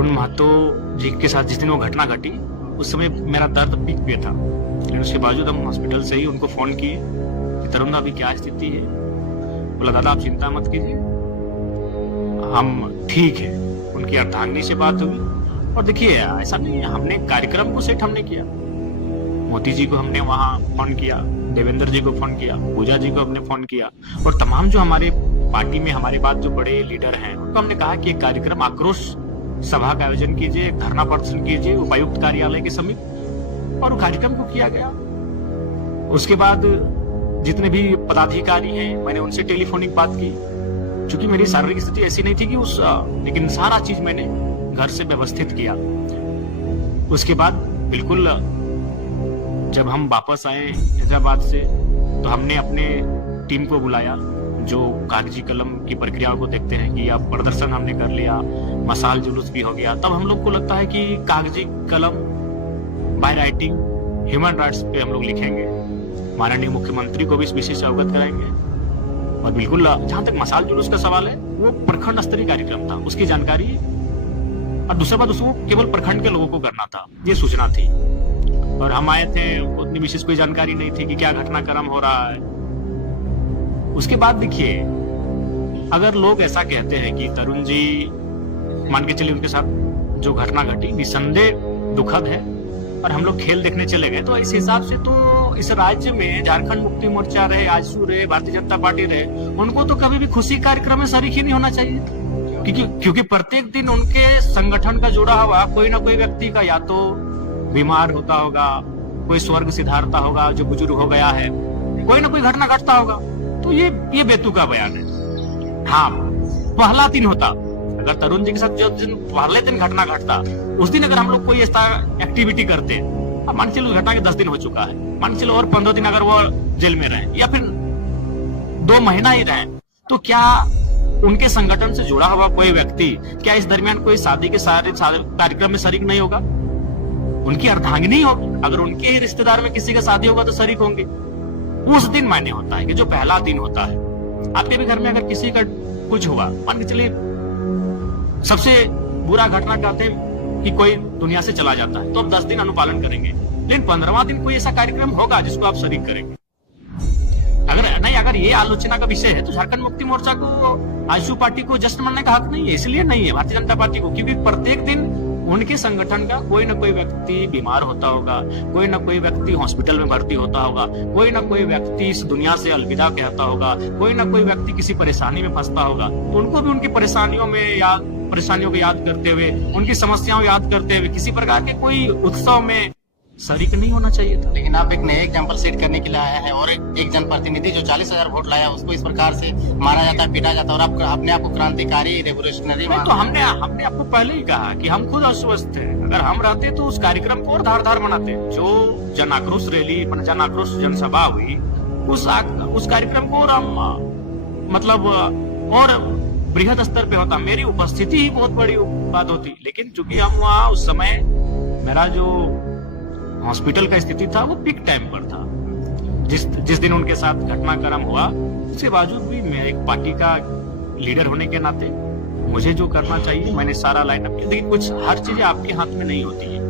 तरुण महतो जी के साथ जिस दिन वो घटना घटी उस समय मेरा दर्द पीक पे था, लेकिन उसके बावजूद हम हॉस्पिटल से ही उनको फोन किए कि तरुण अभी क्या स्थिति है। बोला दादा आप चिंता मत कीजिए, हम ठीक है। उनकी अर्धांगिनी से बात हुई और देखिए ऐसा नहीं है, हमने कार्यक्रम को सेट हमने किया। मोदी जी को हमने वहां फोन किया, देवेंद्र जी को फोन किया, पूजा जी को हमने फोन किया और तमाम जो हमारे पार्टी में हमारे बाद जो बड़े लीडर हैं उनको हमने कहा कि एक कार्यक्रम आक्रोश सभा का आयोजन कीजिए, धरना प्रदर्शन कीजिए उपायुक्त कार्यालय के समीप, और कार्यक्रम को किया गया। उसके बाद जितने भी पदाधिकारी हैं मैंने उनसे टेलीफोनिक बात की, क्योंकि मेरी शारीरिक स्थिति ऐसी नहीं थी कि लेकिन सारा चीज मैंने घर से व्यवस्थित किया। उसके बाद बिल्कुल जब हम वापस आए हैदराबाद से तो हमने अपने टीम को बुलाया जो कागजी कलम की प्रक्रियाओं को देखते हैं कि अब प्रदर्शन हमने कर लिया, मसाल जुलूस भी हो गया, तब हम लोग को लगता है कि कागजी कलम बाय राइटिंग ह्यूमन राइट्स पे हम लोग लिखेंगे, माननीय मुख्यमंत्री को भी इस विषय से अवगत कराएंगे। और बिल्कुल जहां तक मसाल जुलूस का सवाल है वो प्रखंड स्तरीय कार्यक्रम था, उसकी जानकारी और दूसरा बात उसको केवल प्रखंड के लोगों को करना था, ये सूचना थी। और हम आए थे, उतनी विशेष कोई जानकारी नहीं थी कि क्या घटनाक्रम हो रहा है। उसके बाद देखिए अगर लोग ऐसा कहते हैं कि तरुण जी मान के चलिए उनके साथ जो घटना घटी निसंदेह दुखद है और हम लोग खेल देखने चले गए, तो इस हिसाब से तो इस राज्य में झारखंड मुक्ति मोर्चा रहे, आजसू रहे, भारतीय जनता पार्टी रहे, उनको तो कभी भी खुशी कार्यक्रम में शरीक ही नहीं होना चाहिए, क्योंकि प्रत्येक दिन उनके संगठन का जुड़ा हुआ कोई ना कोई व्यक्ति का या तो बीमार होता होगा, कोई स्वर्ग सिधारता होगा जो बुजुर्ग हो गया है, कोई ना कोई घटना घटता होगा। तो ये बेतुका बयान है। हाँ पहला दिन होता, अगर तरुण जी के साथ जो दिन पहले दिन घटना घटता उस दिन अगर हम लोग कोई ऐसा एक्टिविटी करते, अब मान चलो घटना के 10 दिन हो चुका है, मान चलो और 15 दिन अगर वो जेल में रहे या फिर 2 महीना ही रहे, तो क्या उनके संगठन से जुड़ा हुआ कोई व्यक्ति क्या इस दरमियान कोई शादी के सारे कार्यक्रम में शरीक नहीं होगा? उनकी अर्धांगिनी होगी, अगर उनके ही रिश्तेदार में किसी का शादी होगा तो शरीक होंगे। उस दिन मायने होता है कि जो पहला दिन होता है। आपके भी घर में अगर किसी का कुछ हुआ, मान के चलिए सबसे बुरा घटना कहते हैं कि कोई दुनिया से चला जाता है, तो अब 10 दिन अनुपालन करेंगे, लेकिन 15वां दिन कोई ऐसा कार्यक्रम होगा जिसको आप शरीक करेंगे। अगर ये आलोचना का विषय है तो झारखंड मुक्ति मोर्चा को, आजसू पार्टी को जश्न मनाने का हक नहीं है, इसलिए नहीं है भारतीय जनता पार्टी को, क्योंकि प्रत्येक दिन उनके संगठन का कोई ना कोई व्यक्ति बीमार होता होगा, कोई ना कोई व्यक्ति हॉस्पिटल में भर्ती होता होगा, कोई ना कोई व्यक्ति इस दुनिया से अलविदा कहता होगा, कोई ना कोई व्यक्ति किसी परेशानी में फंसता होगा, तो उनको भी उनकी परेशानियों को याद करते हुए, उनकी समस्याओं याद करते हुए किसी प्रकार के कोई उत्सव में शरीक नहीं होना चाहिए था। लेकिन आप एक नए एग्जाम्पल सेट करने के लिए आया है और एक जनप्रतिनिधि जो 40,000 वोट लाया उसको इस प्रकार से मारा जाता है, पीटा जाता है, और आप अपने आप को क्रांतिकारी रेवोल्यूशनरी तो हमने आपको पहले ही कहा कि हम खुद अस्वस्थ थे, अगर हम रहते तो उस कार्यक्रम को और धारदार बनाते। जो जन आक्रोश रैली, जन आक्रोश जनसभा हुई, उस कार्यक्रम को और हम मतलब और बृहद स्तर पे होता, मेरी उपस्थिति ही बहुत बड़ी बात होती, लेकिन चूंकि हम वहाँ उस समय मेरा जो हॉस्पिटल का स्थिति था वो पीक टाइम पर था, जिस दिन उनके साथ घटनाक्रम हुआ, उसके बावजूद भी मैं एक पार्टी का लीडर होने के नाते मुझे जो करना चाहिए मैंने सारा लाइनअप किया। देखिए कुछ हर चीजें आपके हाथ में नहीं होती है।